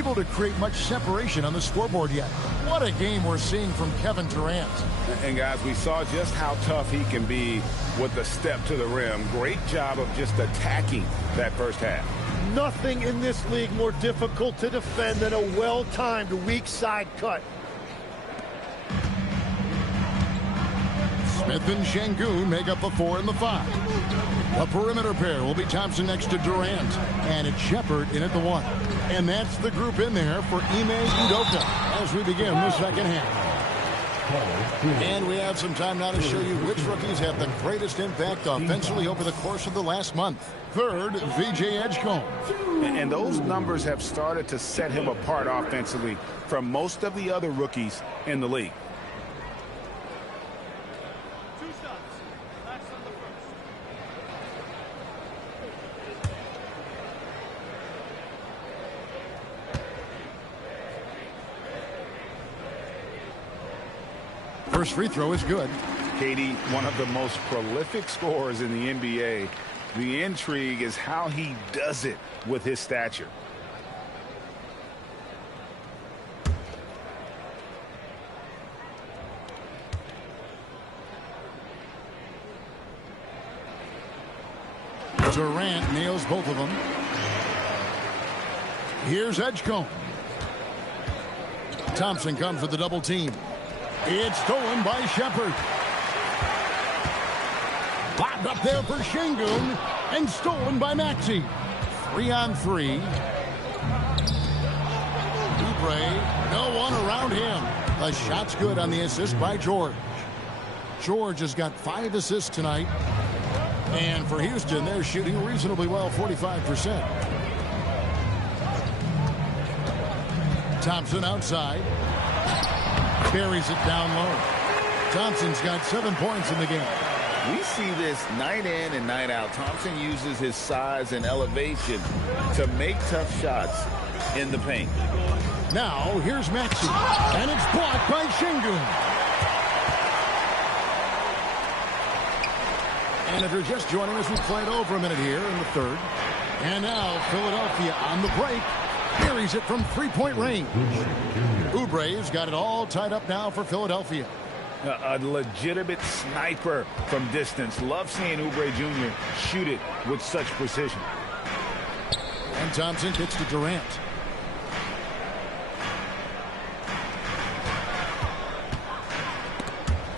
able to create much separation on the scoreboard yet. What a game we're seeing from Kevin Durant. And guys, we saw just how tough he can be with the step to the rim. Great job of just attacking that first half. Nothing in this league more difficult to defend than a well-timed weak side cut. Smith and Şengün make up the 4 and the 5. The perimeter pair will be Thompson next to Durant, and it's Shepherd in at the 1. And that's the group in there for Ime Udoka as we begin the second half. And we have some time now to show you which rookies have the greatest impact offensively over the course of the last month. Third, VJ Edgecombe. And those numbers have started to set him apart offensively from most of the other rookies in the league. First free throw is good. KD, one of the most prolific scorers in the NBA. The intrigue is how he does it with his stature. Durant nails both of them. Here's Edgecombe. Thompson comes with the double team. It's stolen by Shepherd. Lobbed up there for Şengün and stolen by Maxey. 3-on-3. Oubre, no one around him. The shot's good on the assist by George. George has got 5 assists tonight. And for Houston, they're shooting reasonably well, 45%. Thompson outside. Buries it down low. Thompson's got 7 points in the game. We see this night in and night out. Thompson uses his size and elevation to make tough shots in the paint. Now, here's Maxey. And it's blocked by Şengün. And if you're just joining us, we played over a minute here in the third. And now, Philadelphia on the break. Buries it from 3-point range. Oubre's got it all tied up now for Philadelphia. A legitimate sniper from distance. Love seeing Oubre Jr. shoot it with such precision. And Thompson kicks to Durant.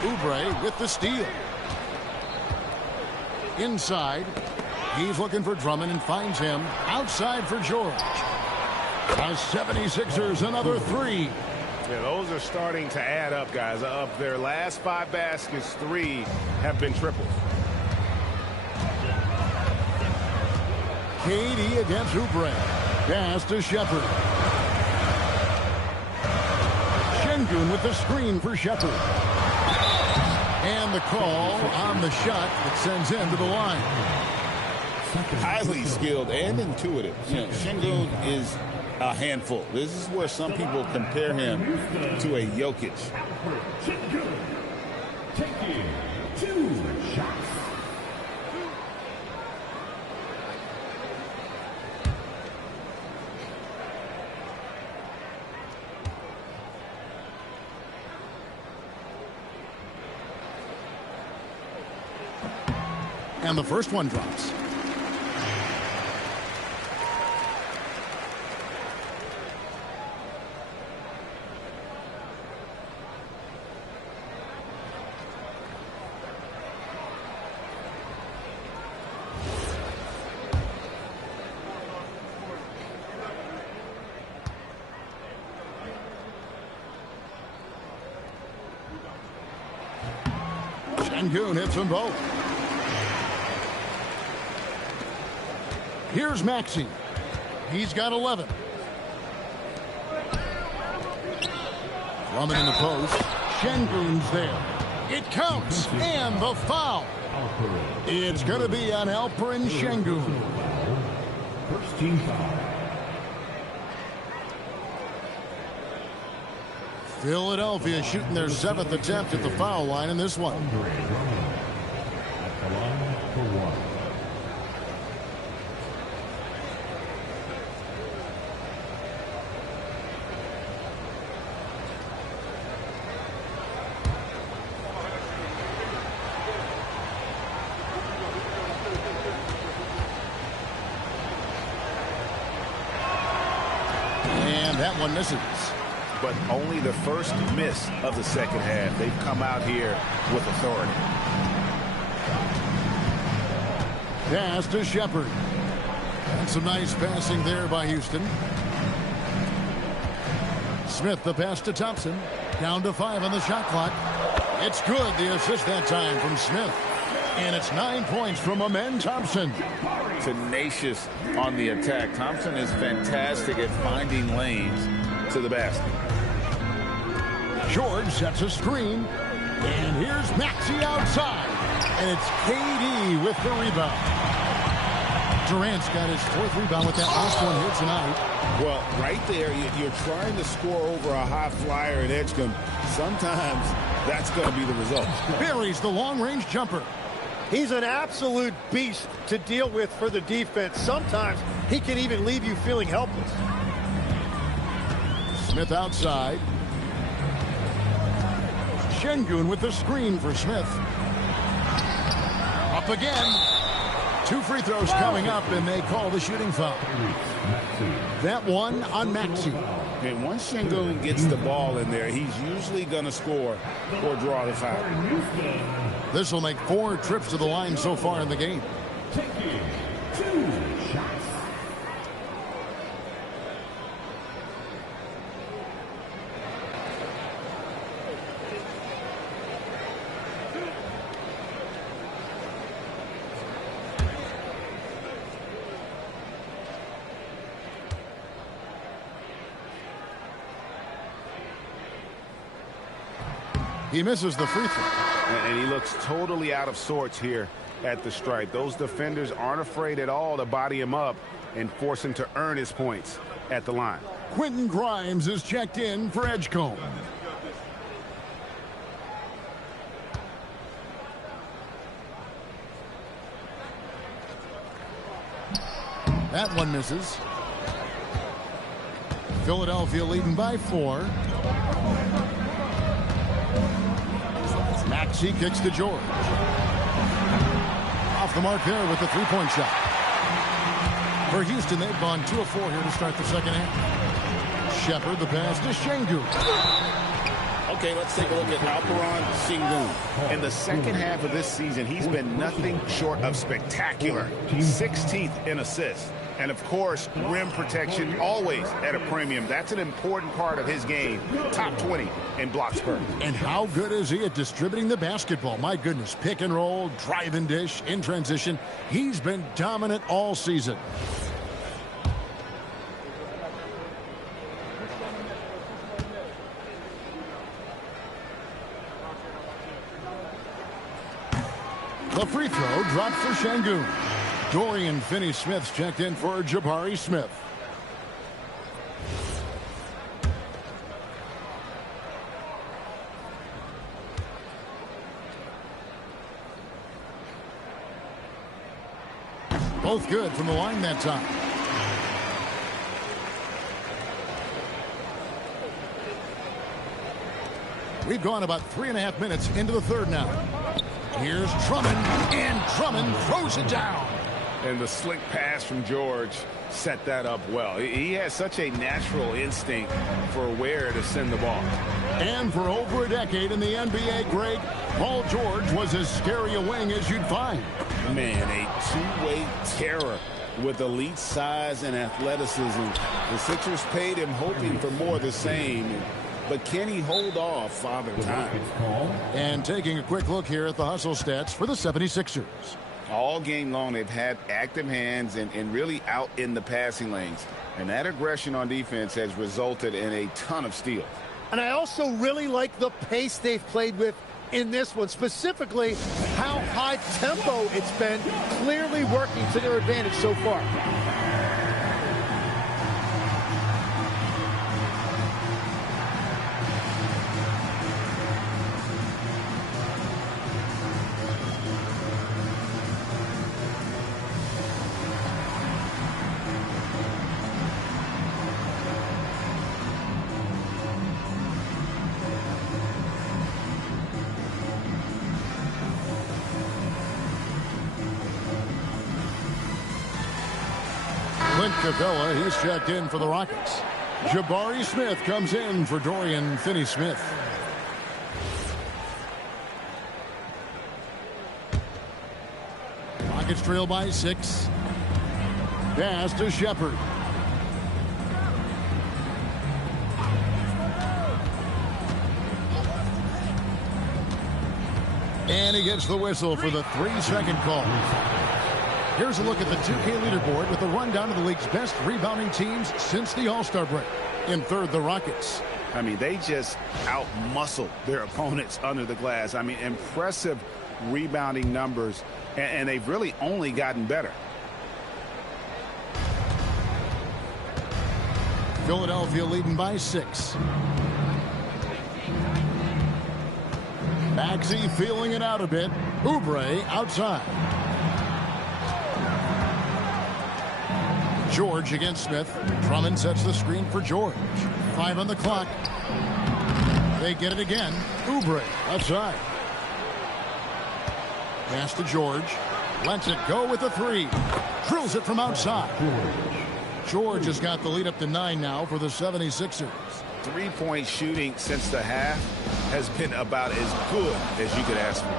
Oubre with the steal. Inside. He's looking for Drummond and finds him. Outside for George. The 76ers, another 3. Yeah, those are starting to add up, guys. Of their last 5 baskets, 3 have been triples. KD against Oubre. Pass to Shepherd. Şengün with the screen for Shepherd. And the call on the shot that sends him to the line. Highly skilled and intuitive. You know, Şengün is a handful. This is where some people compare him to a Jokic. Taking 2 shots. And the first one drops. Şengün hits them both. Here's Maxey. He's got 11. Drummond in the post. Şengün's there. It counts. And the foul. It's going to be on Alperen Şengün. First team foul. Philadelphia shooting their 7th attempt at the foul line in this one. At the line for 1. That one misses. But only the first miss of the second half. They've come out here with authority. Pass to Shepard. And some nice passing there by Houston. Smith the pass to Thompson. Down to 5 on the shot clock. It's good. The assist that time from Smith. And it's 9 points from Amen Thompson. Tenacious on the attack. Thompson is fantastic at finding lanes to the basket. George sets a screen. And here's Maxey outside. And it's KD with the rebound. Durant's got his 4th rebound with that last one here tonight. Well, right there, you're trying to score over a high flyer at Edgecombe. Sometimes that's going to be the result. Buries the long-range jumper. He's an absolute beast to deal with for the defense. Sometimes he can even leave you feeling helpless. Smith outside. Şengün with the screen for Smith. Up again. 2 free throws coming up, and they call the shooting foul. That one on Maxey. And once Şengün gets the ball in there, he's usually going to score or draw the foul. This will make 4 trips to the line so far in the game. Taking 2 shots. He misses the free throw. And he looks totally out of sorts here at the stripe. Those defenders aren't afraid at all to body him up and force him to earn his points at the line. Quentin Grimes is checked in for Edgecombe. That one misses. Philadelphia leading by 4. Maxey kicks to George. Off the mark there with the 3-point shot. For Houston, they've gone 2 of 4 here to start the second half. Shepard the pass to Şengün. Okay, let's take a look at Alperen Şengün. In the second half of this season, he's been nothing short of spectacular. 16th in assists. And, of course, rim protection always at a premium. That's an important part of his game. Top 20 in blocks per. And how good is he at distributing the basketball? My goodness, pick and roll, drive and dish, in transition. He's been dominant all season. The free throw dropped for Şengün. Dorian Finney-Smith's checked in for Jabari Smith. Both good from the line that time. We've gone about 3.5 minutes into the third now. Here's Drummond, and Drummond throws it down. And the slick pass from George set that up well. He has such a natural instinct for where to send the ball. And for over a decade in the NBA, Greg, Paul George was as scary a wing as you'd find. Man, a two-way terror with elite size and athleticism. The Sixers paid him hoping for more of the same. But can he hold off Father Time? And taking a quick look here at the hustle stats for the 76ers. All game long, they've had active hands and really out in the passing lanes. And that aggression on defense has resulted in a ton of steals. And I also really like the pace they've played with in this one, specifically how high tempo it's been, clearly working to their advantage so far. Clint Capella, he's checked in for the Rockets. Jabari Smith comes in for Dorian Finney-Smith. Rockets trail by 6. Pass to Shepard. And he gets the whistle for the 3-second call. Here's a look at the 2K leaderboard with a rundown of the league's best rebounding teams since the All-Star break. In third, the Rockets. I mean, they just out-muscled their opponents under the glass. I mean, impressive rebounding numbers, and they've really only gotten better. Philadelphia leading by 6. Maxey feeling it out a bit. Oubre outside. George against Smith. Drummond sets the screen for George. 5 on the clock. They get it again. Oubre outside. Pass to George. Lets it go with a 3. Drills it from outside. George has got the lead up to 9 now for the 76ers. Three-point shooting since the half has been about as good as you could ask for.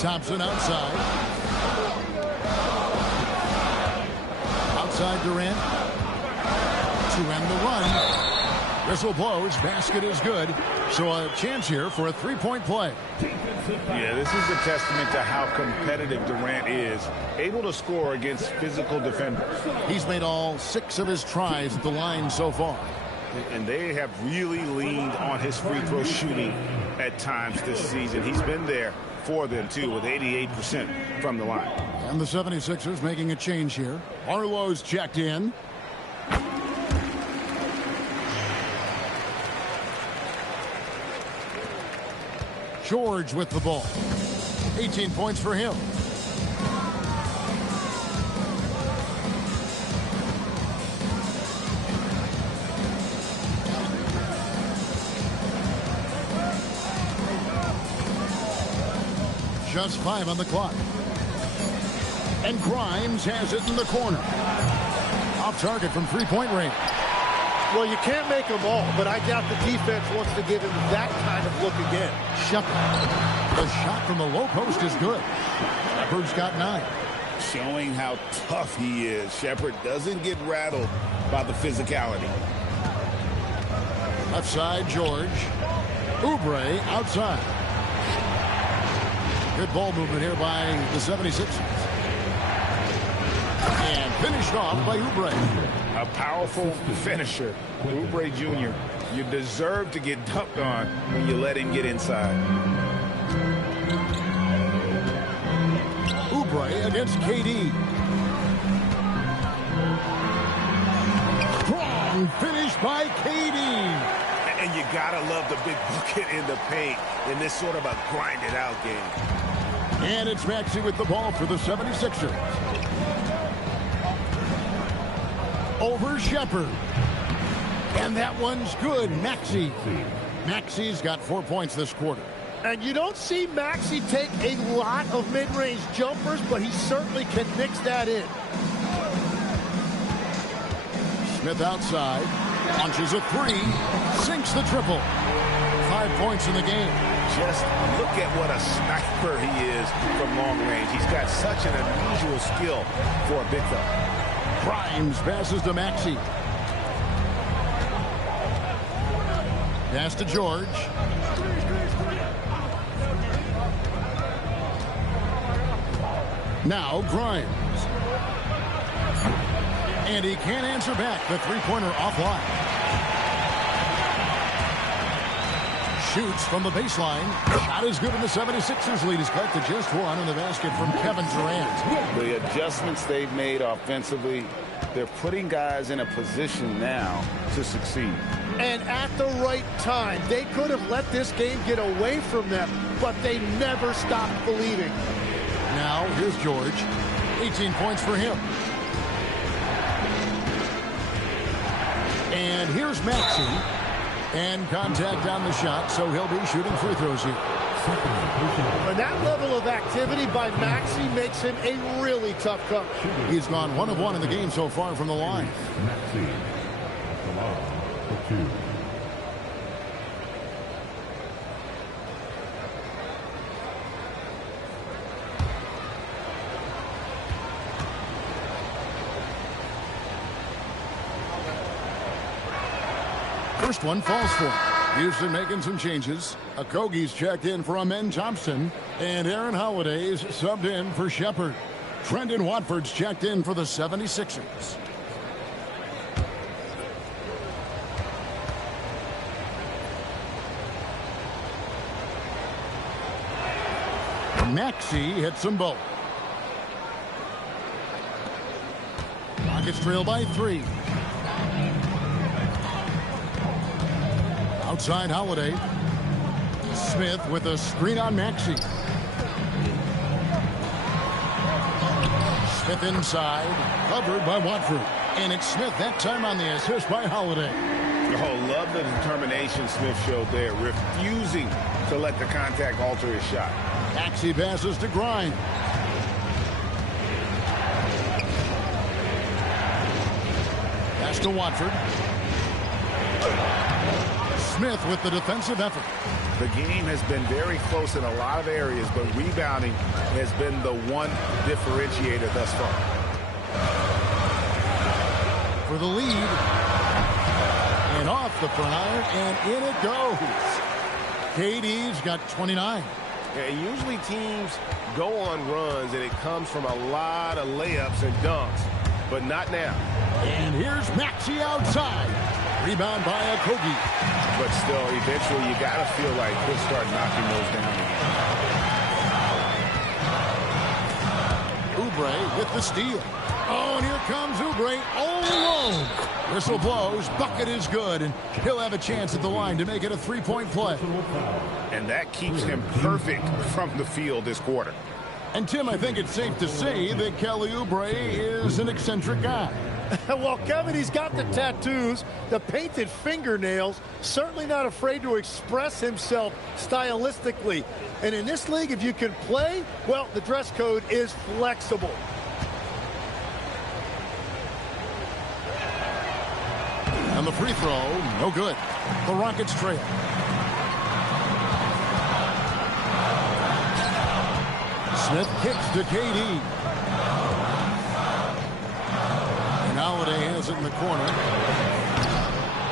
Thompson outside. Outside Durant. To end the run. Whistle blows. Basket is good. So a chance here for a 3-point play. Yeah, this is a testament to how competitive Durant is, able to score against physical defenders. He's made all 6 of his tries at the line so far. And they have really leaned on his free throw shooting at times this season. He's been there for them, too, with 88% from the line. And the 76ers making a change here. Arlo's checked in. George with the ball. 18 points for him. Just 5 on the clock. And Grimes has it in the corner. Off target from 3-point range. Well, you can't make them all, but I doubt the defense wants to give him that kind of look again. Shepard. The shot from the low post is good. Shepard's got 9. Showing how tough he is. Shepard doesn't get rattled by the physicality. Left side, George. Oubre outside. Good ball movement here by the 76ers. And finished off by Oubre. A powerful finisher. Oubre Jr., you deserve to get dunked on when you let him get inside. Oubre against KD. Strong finish by KD. And you gotta love the big bucket in the paint in this sort of a grinded-out game. And it's Maxey with the ball for the 76ers. Over Shepard. And that one's good. Maxey. Maxey's got 4 points this quarter. And you don't see Maxey take a lot of mid-range jumpers, but he certainly can mix that in. Smith outside. Launches a 3. Sinks the triple. 5 points in the game. Just look at what a sniper he is from long range. He's got such an unusual skill for a big fella. Grimes passes to Maxey. Pass to George. Now Grimes. And he can't answer back. The three-pointer offline. Shoots from the baseline. Shot is good, and the 76ers lead is cut to just 1 in the basket from Kevin Durant. The adjustments they've made offensively, they're putting guys in a position now to succeed. And at the right time, they could have let this game get away from them, but they never stopped believing. Now, here's George. 18 points for him. And here's Maxey. And contact on the shot, so he'll be shooting free throws here. And that level of activity by Maxey makes him a really tough cover. He's gone 1 of 1 in the game so far from the line. 2. First one falls for him. Houston making some changes. Okogie's checked in for Amen Thompson. And Aaron Holiday's subbed in for Shepard. Trendon Watford's checked in for the 76ers. Maxey hits them both. Rockets trail by 3. Outside Holiday. Smith with a screen on Maxey. Smith inside, covered by Watford. And it's Smith that time on the assist by Holiday. Oh, love the determination Smith showed there, refusing to let the contact alter his shot. Maxey passes to Grimes. Pass to Watford. Smith with the defensive effort. The game has been very close in a lot of areas, but rebounding has been the one differentiator thus far. For the lead. And off the front iron, and in it goes. KD's got 29. Yeah, usually teams go on runs, and it comes from a lot of layups and dunks, but not now. And here's Maxey outside. Rebound by Okogie. But still, eventually, you got to feel like he'll start knocking those down again. Oubre with the steal. Oh, and here comes Oubre all alone. Whistle blows. Bucket is good, and he'll have a chance at the line to make it a three-point play. And that keeps him perfect from the field this quarter. And, Tim, I think it's safe to say that Kelly Oubre is an eccentric guy. Well, Kevin, he's got the tattoos, the painted fingernails, certainly not afraid to express himself stylistically. And in this league, if you can play, well, the dress code is flexible. And the free throw, no good. The Rockets trail. Smith kicks to KD. And Holiday has it in the corner.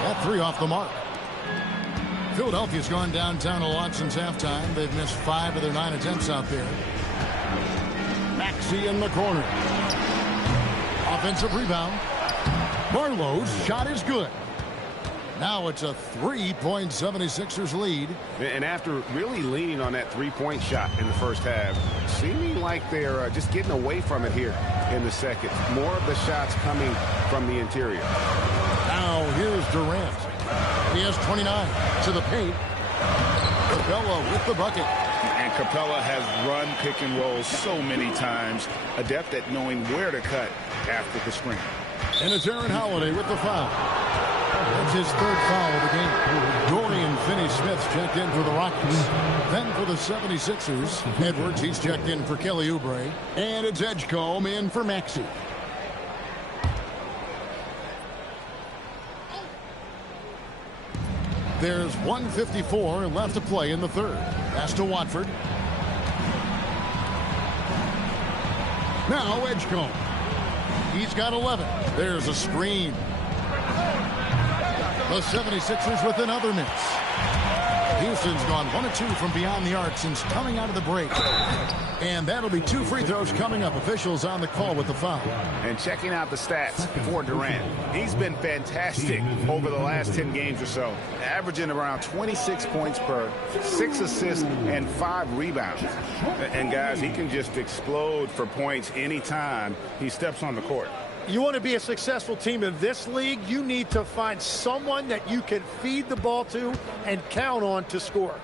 That three off the mark. Philadelphia's gone downtown a lot since halftime. They've missed 5 of their 9 attempts out there. Maxey in the corner. Offensive rebound. Barlow's shot is good. Now it's a 3-76ers lead. And after really leaning on that three-point shot in the first half, seeming like they're just getting away from it here in the second. More of the shots coming from the interior. Now here's Durant. He has 29 to the paint. Capella with the bucket. And Capella has run pick and roll so many times, adept at knowing where to cut after the screen. And it's Aaron Holiday with the foul. That's his 3rd foul of the game. Dorian Finney-Smith's checked in for the Rockets. Then for the 76ers, Edwards, he's checked in for Kelly Oubre. And it's Edgecombe in for Maxey. There's 1:54 left to play in the 3rd. Pass to Watford. Now Edgecombe. He's got 11. There's a screen. The 76ers with another miss. Houston's gone 1 of 2 from beyond the arc since coming out of the break. And that'll be 2 free throws coming up. Officials on the call with the foul. And checking out the stats for Durant. He's been fantastic over the last 10 games or so, averaging around 26 points per, 6 assists, and 5 rebounds. And, guys, he can just explode for points anytime he steps on the court. You want to be a successful team in this league, you need to find someone that you can feed the ball to and count on to score.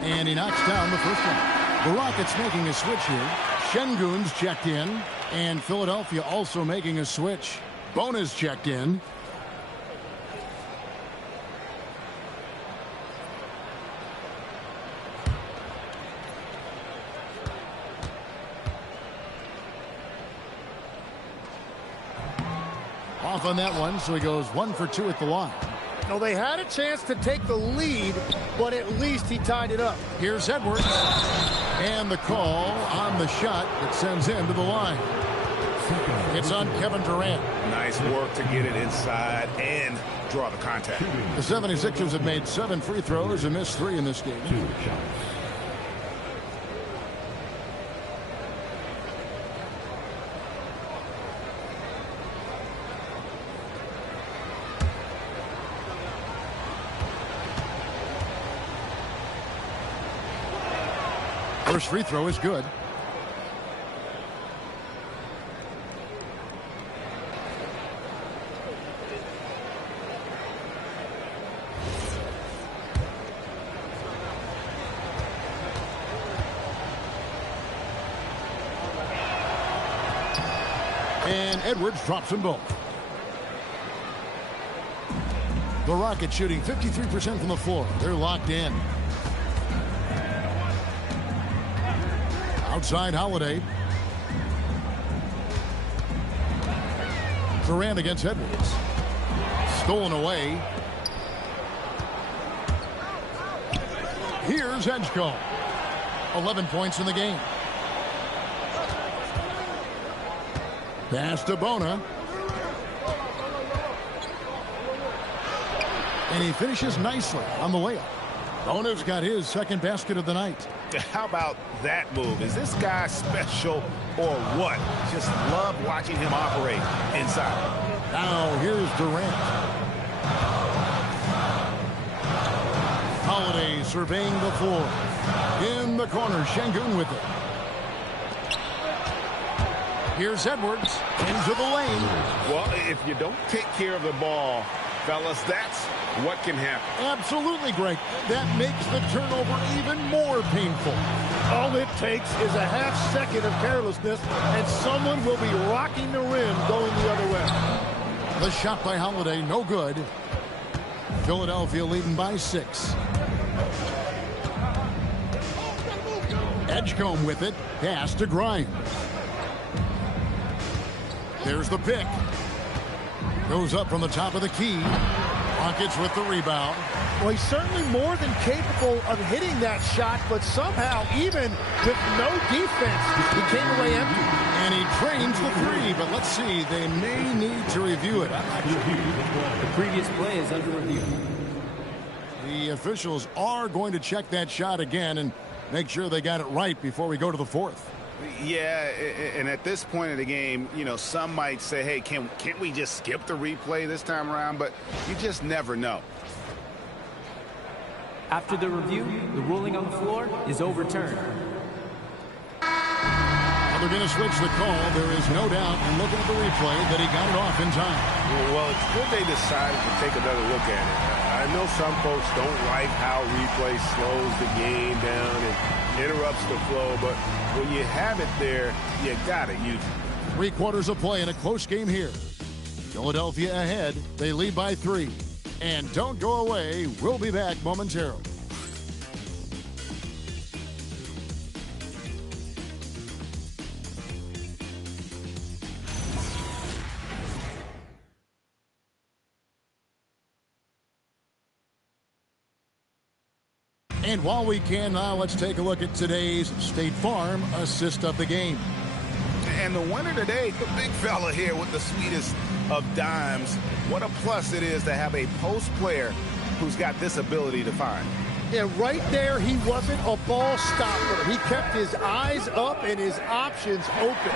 And he knocks down the first one. The Rockets making a switch here. Şengün's checked in. And Philadelphia also making a switch. Bona's checked in. off on that one, so he goes 1 for 2 at the line. Well, they had a chance to take the lead, but at least he tied it up. Here's Edwards. And the call on the shot that sends him to the line. It's on Kevin Durant. Nice work to get it inside and draw the contact. The 76ers have made 7 free throws and missed 3 in this game. 2 shots. First free throw is good. And Edwards drops them both. The Rockets shooting 53% from the floor. They're locked in. Outside Holiday. Durant against Edwards. Stolen away. Here's Edgecombe. 11 points in the game. Pass to Bona. And he finishes nicely on the layup. Bona's got his second basket of the night. How about that move? Is this guy special or what? Just love watching him operate inside. Now here's Durant. Holiday surveying the floor. In the corner, Şengün with it. Here's Edwards into the lane. Well, if you don't take care of the ball, fellas, that's what can happen. Absolutely, Greg. That makes the turnover even more painful. All it takes is a half second of carelessness, and someone will be rocking the rim going the other way. The shot by Holiday, no good. Philadelphia leading by 6. Edgecombe with it. Pass to Grimes. There's the pick. Goes up from the top of the key. Rockets with the rebound. Well, he's certainly more than capable of hitting that shot, but somehow, even with no defense, he came away empty. And he trains the 3, but let's see. They may need to review it. The previous play is under review. The officials are going to check that shot again and make sure they got it right before we go to the 4th. Yeah, and at this point of the game, you know, some might say, hey, can't we just skip the replay this time around? But you just never know. After the review, the ruling on the floor is overturned. They're going to switch the call. There is no doubt, looking at the replay, that he got it off in time. Well, it's good they decided to take another look at it. I know some folks don't like how replay slows the game down and interrupts the flow, but when you have it there, you got to use it. 3 quarters of play in a close game here. Philadelphia ahead. They lead by 3. And don't go away. We'll be back momentarily. And while we can now, let's take a look at today's State Farm assist of the game. And the winner today, the big fella here with the sweetest of dimes. What a plus it is to have a post player who's got this ability to find. Yeah, right there, he wasn't a ball stopper. He kept his eyes up and his options open.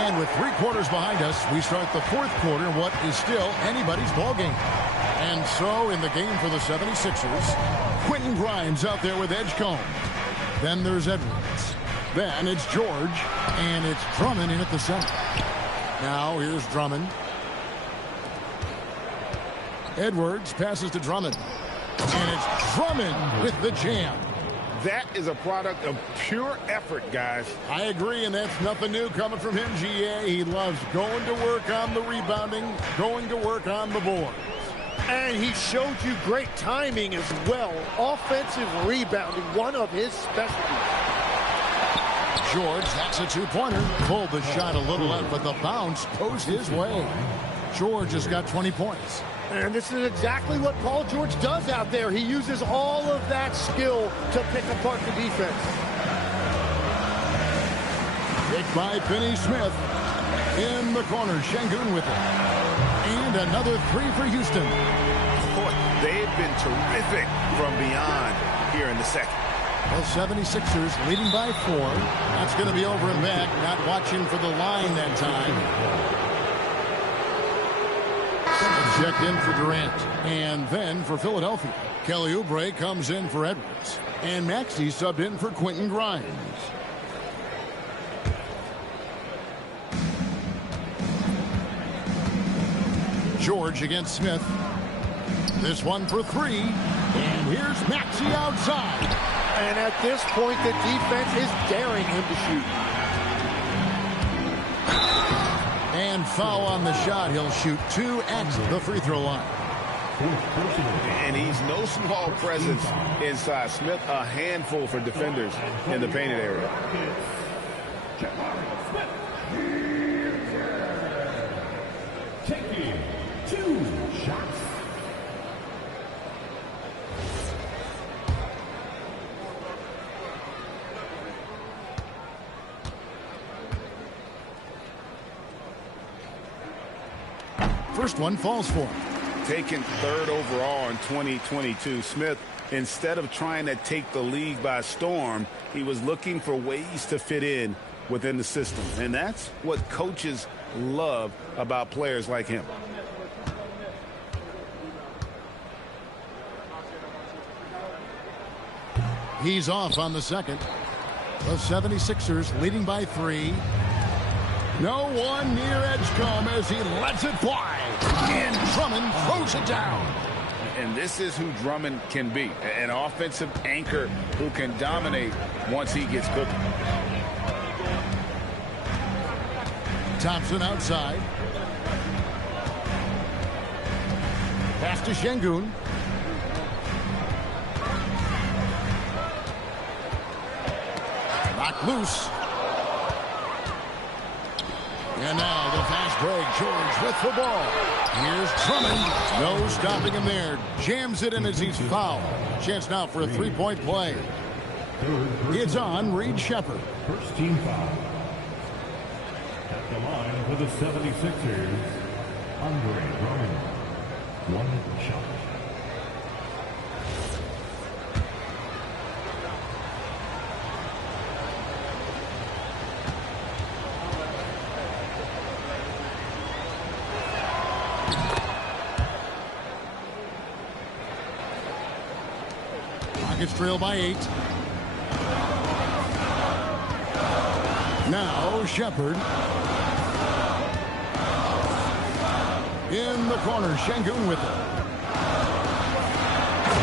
And with 3 quarters behind us, we start the 4th quarter, what is still anybody's ball game. And so in the game for the 76ers, Quentin Grimes out there with Edgecombe. Then there's Edwards. Then it's George, and it's Drummond in at the center. Now here's Drummond. Edwards passes to Drummond. And it's Drummond with the jam. That is a product of pure effort, guys. I agree, and that's nothing new coming from him, GA. He loves going to work on the rebounding, going to work on the board. And he showed you great timing as well. Offensive rebounding, one of his specialties. George. That's a two-pointer. Pulled the shot a little left, but the bounce goes his way. George has got 20 points. And this is exactly what Paul George does out there. He uses all of that skill to pick apart the defense. Picked by Finney Smith. In the corner, Şengün with it. And another three for Houston. Boy, they've been terrific from beyond here in the second. The 76ers leading by 4. That's going to be over and back. Not watching for the line that time. Checked in for Durant. And then for Philadelphia, Kelly Oubre comes in for Edwards. And Maxey subbed in for Quentin Grimes. George against Smith. This one for 3. And here's Maxey outside. And at this point, the defense is daring him to shoot. And foul on the shot. He'll shoot 2 at the free throw line. And he's no small presence inside. Smith, a handful for defenders in the painted area. Taking 2 shots. First one falls for him. Taken 3rd overall in 2022, Smith, instead of trying to take the league by storm, he was looking for ways to fit in within the system. And that's what coaches love about players like him. He's off on the second. The 76ers leading by 3. No one near edge come as he lets it fly. And Drummond throws it down. And this is who Drummond can be. An offensive anchor who can dominate once he gets cooking. Thompson outside. Pass to Şengün. Knocked loose. And now the fast break. George with the ball. Here's Drummond. No stopping him there. Jams it in as he's fouled. Chance now for a three-point play. It's on Reed Sheppard. First team foul. At the line for the 76ers, Andre Drummond. 1 shot. Rockets trail by 8. Now Sheppard. In the corner, Şengün with it.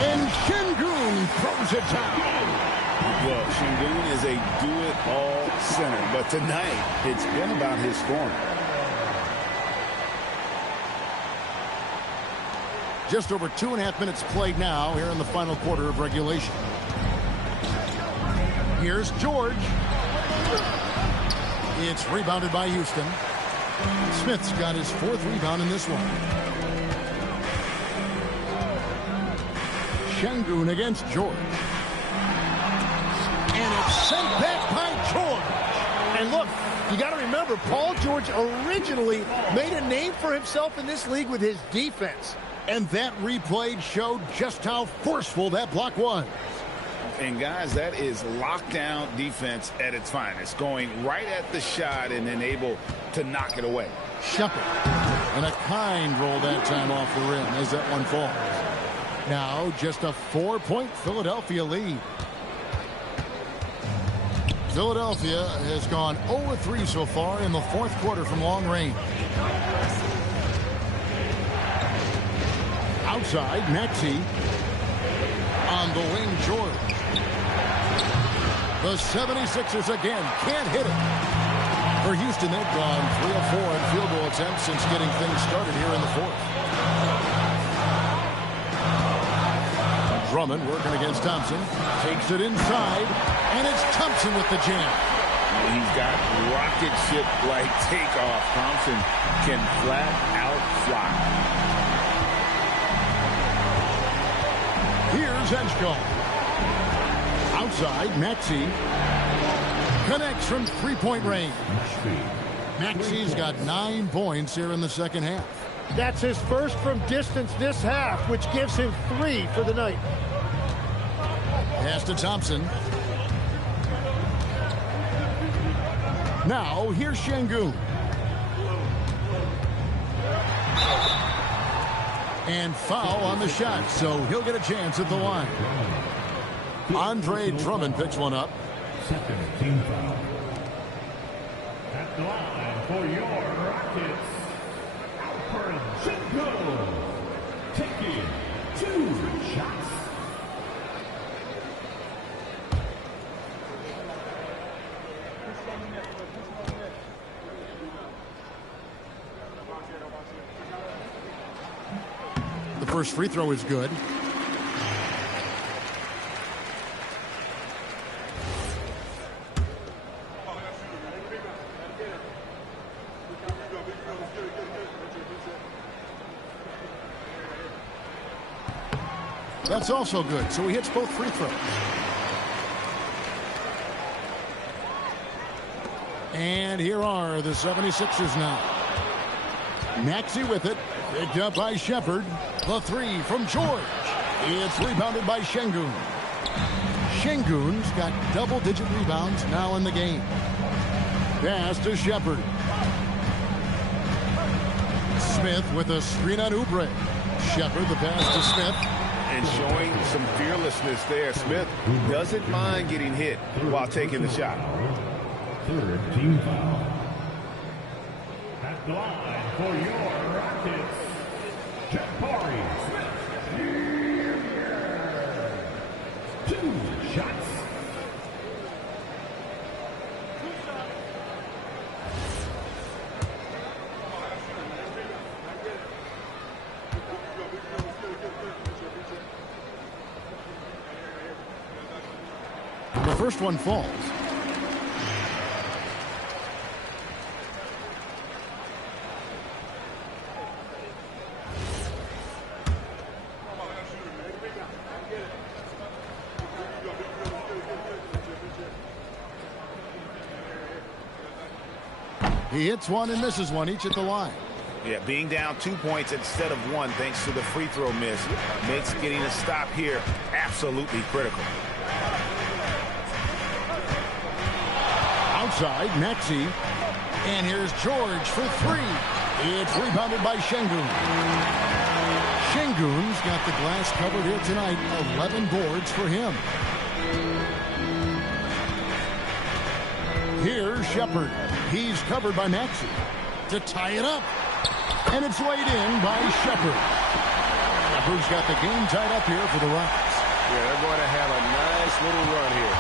And Şengün throws it down. Well, Şengün is a do-it-all center, but tonight it's been about his scoring. Just over 2.5 minutes played now here in the final quarter of regulation. Here's George. It's rebounded by Houston. Smith's got his 4th rebound in this one. Şengün against George. And it's sent back by George. And look, you got to remember, Paul George originally made a name for himself in this league with his defense. And that replay showed just how forceful that block was. And guys, that is lockdown defense at its finest, going right at the shot and then able to knock it away. Sheppard, and a kind roll that time off the rim as that one falls. Now just a 4-point Philadelphia lead. Philadelphia has gone 0-3 so far in the 4th quarter from long range. Outside, Maxey. On the wing, George. The 76ers again can't hit it. For Houston, they've gone 3 of 4 in field goal attempts since getting things started here in the 4th. Drummond working against Thompson. Takes it inside, and it's Thompson with the jam. He's got rocket ship-like takeoff. Thompson can flat out fly. Here's Edgecombe. Outside, Maxey connects from three-point range. Maxey's got 9 points here in the second half. That's his first from distance this half, which gives him 3 for the night. Pass to Thompson. Now, here's Şengün. And foul on the shot, so he'll get a chance at the line. Andre Drummond picks one up. Second team foul. At the line for your Rockets, Alperen Şengün, taking 2 shots. The first free throw is good. That's also good, so he hits both free throws. And here are the 76ers now. Maxey with it, picked up by Shepherd. The 3 from George. It's rebounded by Şengün. Şengün's got double-digit rebounds now in the game. Pass to Shepherd. Smith with a screen on Oubre. Shepherd, the pass to Smith. And showing some fearlessness there. Smith doesn't mind getting hit while taking the shot. Third team foul. At the line for your Rockets, Jabari Smith. 2 shots. The first one falls. He hits one and misses one, each at the line. Yeah, being down 2 points instead of 1 thanks to the free throw miss makes getting a stop here absolutely critical. Outside, Maxey. And here's George for 3. It's rebounded by Şengün. Şengün's got the glass covered here tonight. 11 boards for him. Here's Shepherd. He's covered by Maxey to tie it up. And it's laid in by Shepherd. Shepherd's got the game tied up here for the Rockets. Yeah, they're going to have a nice little run here.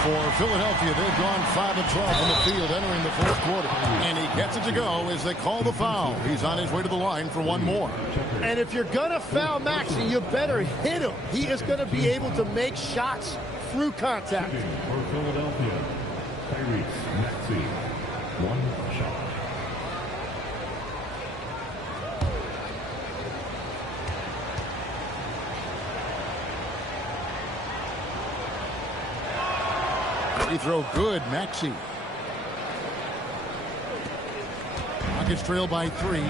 For Philadelphia, they've gone 5 of 12 from the field entering the fourth quarter. And he gets it to go as they call the foul. He's on his way to the line for one more. And if you're going to foul Maxey, you better hit him. He is going to be able to make shots through contact. For Philadelphia, Tyrese Maxey, 1 shot. Free throw good, Maxey. Rockets trail by 3.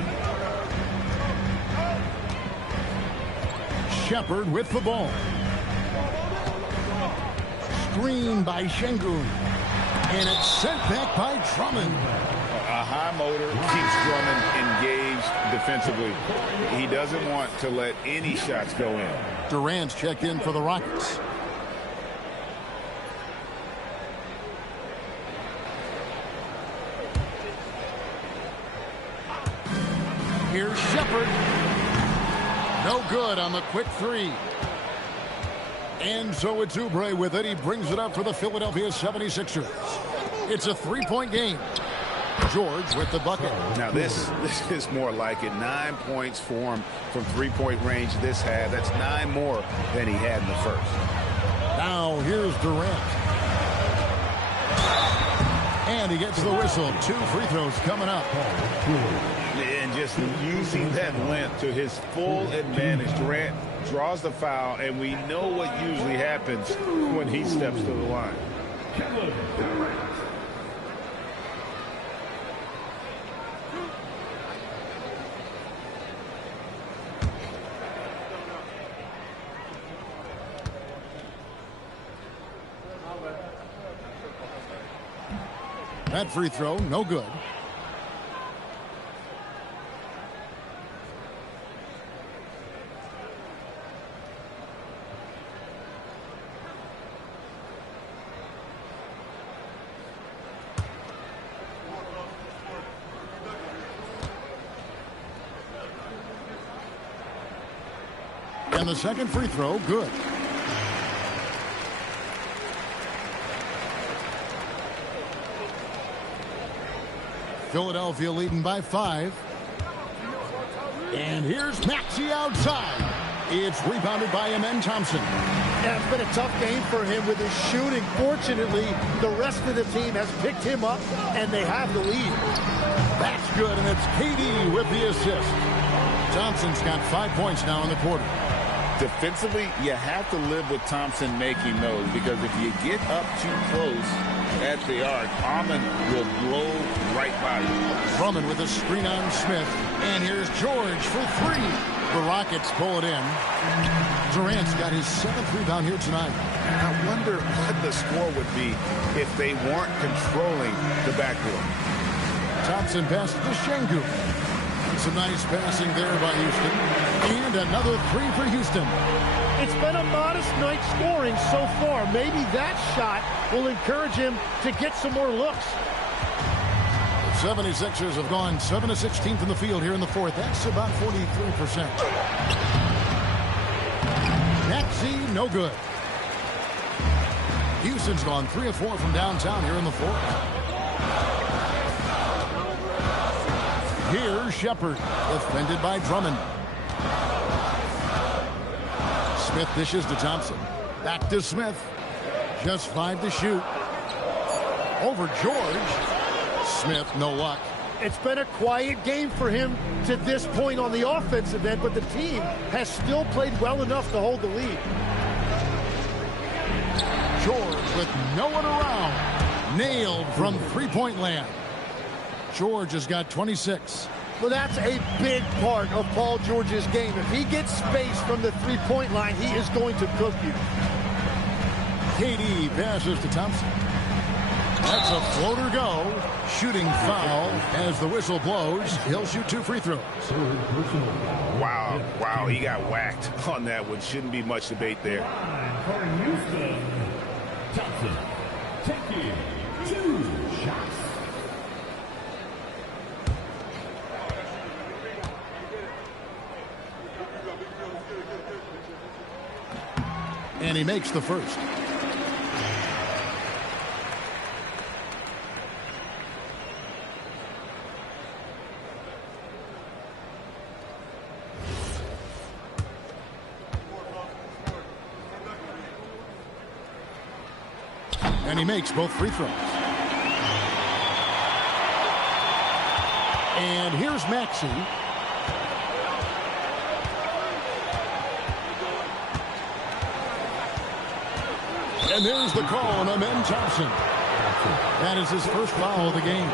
Shepherd with the ball. Screen by Şengün. And it's sent back by Drummond. A high motor keeps Drummond engaged defensively. He doesn't want to let any shots go in. Durant's checked in for the Rockets. Here's Shepherd. No good on the quick 3. And so it's Oubre with it. He brings it up for the Philadelphia 76ers. It's a 3-point game. George with the bucket. Now this is more like it. 9 points for him from 3-point range this half. That's 9 more than he had in the first. Now here's Durant. And he gets the whistle. 2 free throws coming up. And just using that length to his full advantage. Durant draws the foul, and we know what usually happens when he steps to the line. That free throw, no good. And the second free throw, good. Philadelphia leading by 5. And here's Maxey outside. It's rebounded by Amen Thompson. Yeah, it's been a tough game for him with his shooting. Fortunately, the rest of the team has picked him up, and they have the lead. That's good, and it's KD with the assist. Thompson's got 5 points now in the quarter. Defensively, you have to live with Thompson making those, because if you get up too close at the arc, Ahmed will blow right by you. Drummond with a screen on Smith. And here's George for 3. The Rockets pull it in. Durant's got his 7th rebound here tonight. I wonder what the score would be if they weren't controlling the backcourt. Thompson passes to Şengün. Some nice passing there by Houston. And another 3 for Houston. It's been a modest night scoring so far. Maybe that shot will encourage him to get some more looks. The 76ers have gone 7 of 16 from the field here in the 4th. That's about 43%. Maxey, no good. Houston's gone 3 of 4 from downtown here in the 4th. Here's Shepard, defended by Drummond. Smith dishes to Thompson. Back to Smith. Just 5 to shoot. Over George. Smith, no luck. It's been a quiet game for him to this point on the offensive end, but the team has still played well enough to hold the lead. George with no one around. Nailed from three-point land. George has got 26. Well, that's a big part of Paul George's game. If he gets space from the three-point line, he is going to cook you. KD passes to Thompson. That's a floater go. Shooting foul as the whistle blows. He'll shoot 2 free throws. Wow, he got whacked on that one. Shouldn't be much debate there. For Houston, Thompson taking 2 shots. And he makes the first. And he makes both free throws. And here's Maxey. And there's the call on Amen Thompson. That is his first foul of the game.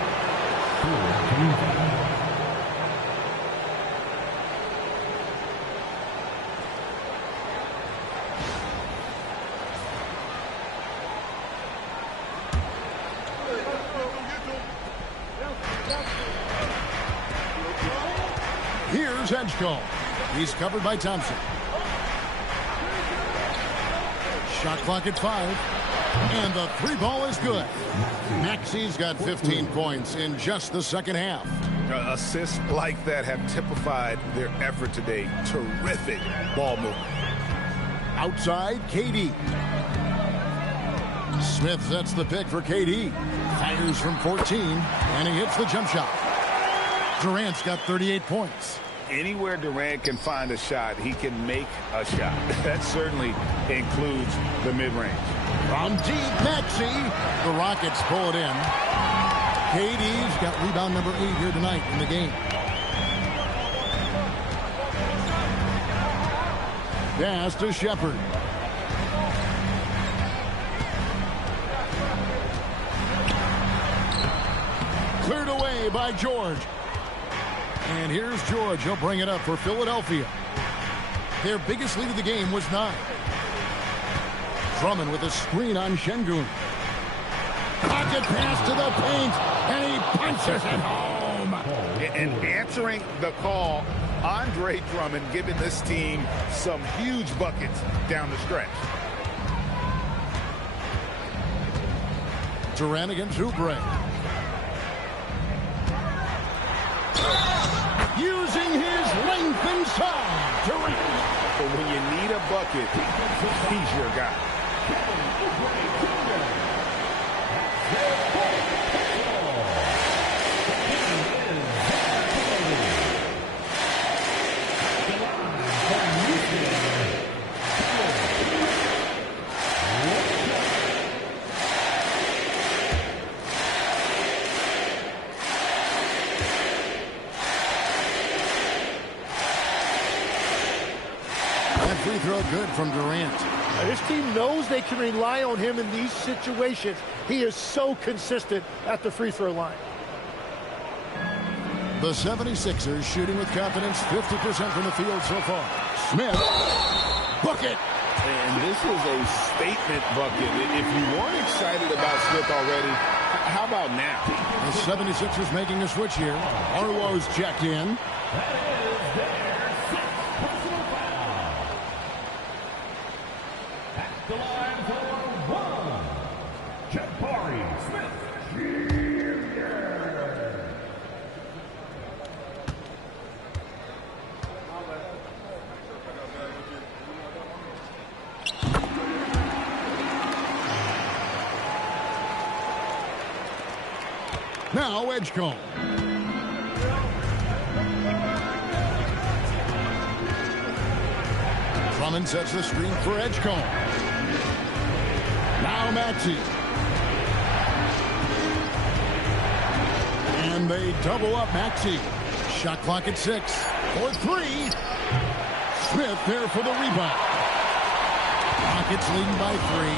Here's Edgecombe. He's covered by Thompson. Shot clock at 5. And the 3 ball is good. Maxey's got 15 points in just the second half. Assists like that have typified their effort today. Terrific ball movement. Outside, KD. Smith sets the pick for KD. Fires from 14, and he hits the jump shot. Durant's got 38 points. Anywhere Durant can find a shot, he can make a shot. That certainly includes the mid-range. From deep, Maxey. The Rockets pull it in. KD's got rebound number 8 here tonight in the game. Pass to Shepard. Cleared away by George. And here's George. He'll bring it up for Philadelphia. Their biggest lead of the game was 9. Drummond with a screen on Şengün. Pocket pass to the paint, and he punches it home. And answering the call, Andre Drummond giving this team some huge buckets down the stretch. Durant against Oubre. Using his length inside. Durant. So when you need a bucket, he's your guy. Free throw good from Durant. This team knows they can rely on him in these situations. He is so consistent at the free throw line. The 76ers shooting with confidence, 50% from the field so far. Smith. Bucket. And this is a statement bucket. If you weren't excited about Smith already, how about now? The 76ers making a switch here. Arlo's checked in. The line for 1, Jabari Smith Jr. Now Edgecombe. Drummond sets the screen for Edgecombe. Now Maxey. And they double up Maxey. Shot clock at 6. For 3. Smith there for the rebound. Rockets leading by 3.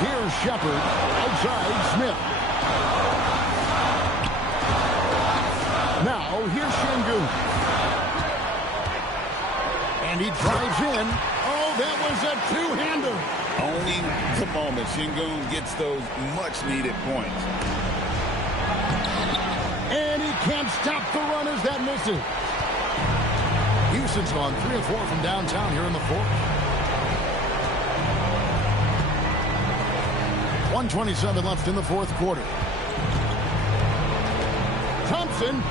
Here's Shepard outside Smith. Now here's Şengün. And he drives in. Oh, that was a two-hander. Owning the moment. Şengün gets those much-needed points. And he can't stop the run as that misses. Houston's gone 3 of 4 from downtown here in the fourth. 1:27 left in the fourth quarter. Thompson.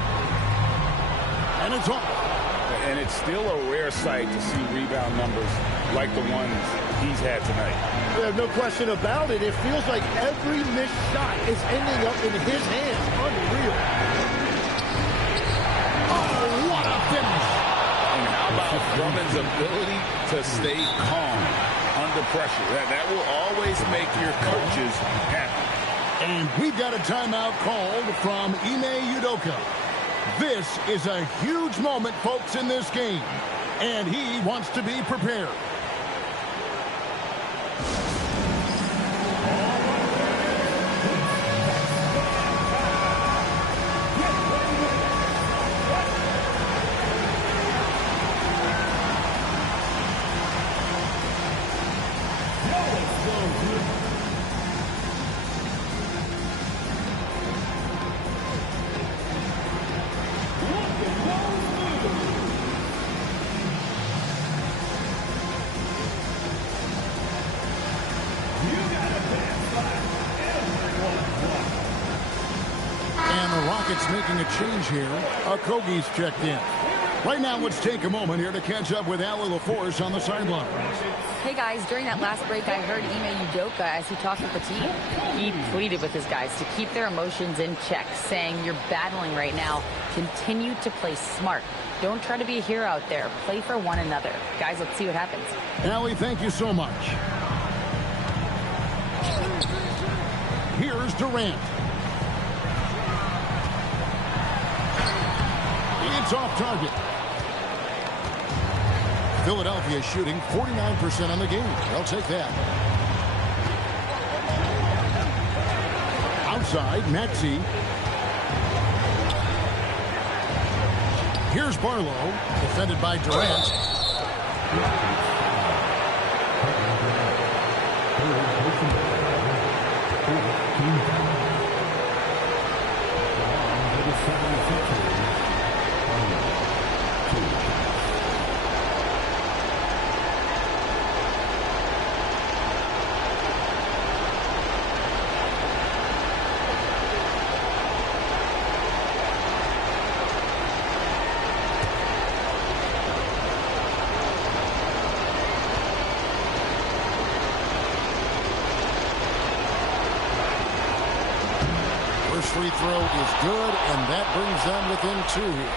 And it's off. And it's still a rare sight to see rebound numbers like the ones he's had tonight. There's no question about it. It feels like every missed shot is ending up in his hands. Unreal. Oh, what a finish. And how about Drummond's ability to stay calm under pressure? That will always make your coaches happy. And we've got a timeout called from Ime Udoka. This is a huge moment, folks, in this game. And he wants to be prepared. Making a change here. Okogie's checked in. Right now, let's take a moment here to catch up with Allie LaForce on the sideline. Hey guys, during that last break, I heard Ime Udoka as he talked with the team. He pleaded with his guys to keep their emotions in check, saying, "You're battling right now. Continue to play smart. Don't try to be a hero out there. Play for one another." Guys, let's see what happens. Allie, thank you so much. Durant. It's off target. Philadelphia shooting 49% on the game. They'll take that. Outside, Maxey. Here's Barlow, defended by Durant. First free throw is good, and that brings them within 2 here.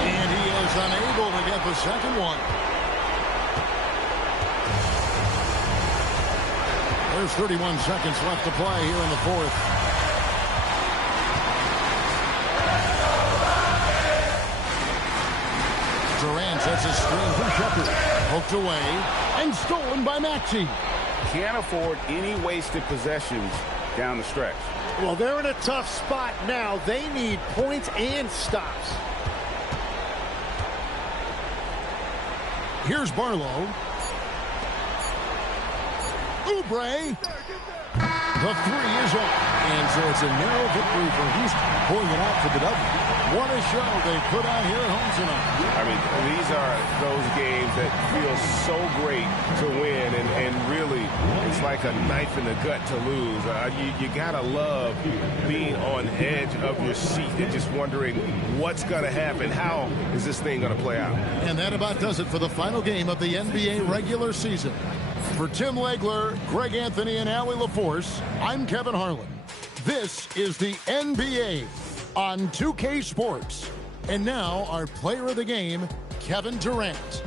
And he is unable to get the second one. There's 31 seconds left to play here in the fourth. Durant sets a screen for Shepard. Poked away and stolen by Maxey. Can't afford any wasted possessions down the stretch. Well, they're in a tough spot now. They need points and stops. Here's Barlow. Oubre. The three is off. And so it's a narrow victory for Houston, pulling it out for the W. What a show they put on here at home tonight. I mean, these are those games that feel so great to win, and really, it's like a knife in the gut to lose. You gotta love being on edge of your seat and just wondering what's gonna happen. How is this thing gonna play out? And that about does it for the final game of the NBA regular season. For Tim Legler, Greg Anthony, and Allie LaForce, I'm Kevin Harlan. This is the NBA on 2K Sports. And now our player of the game, Kevin Durant.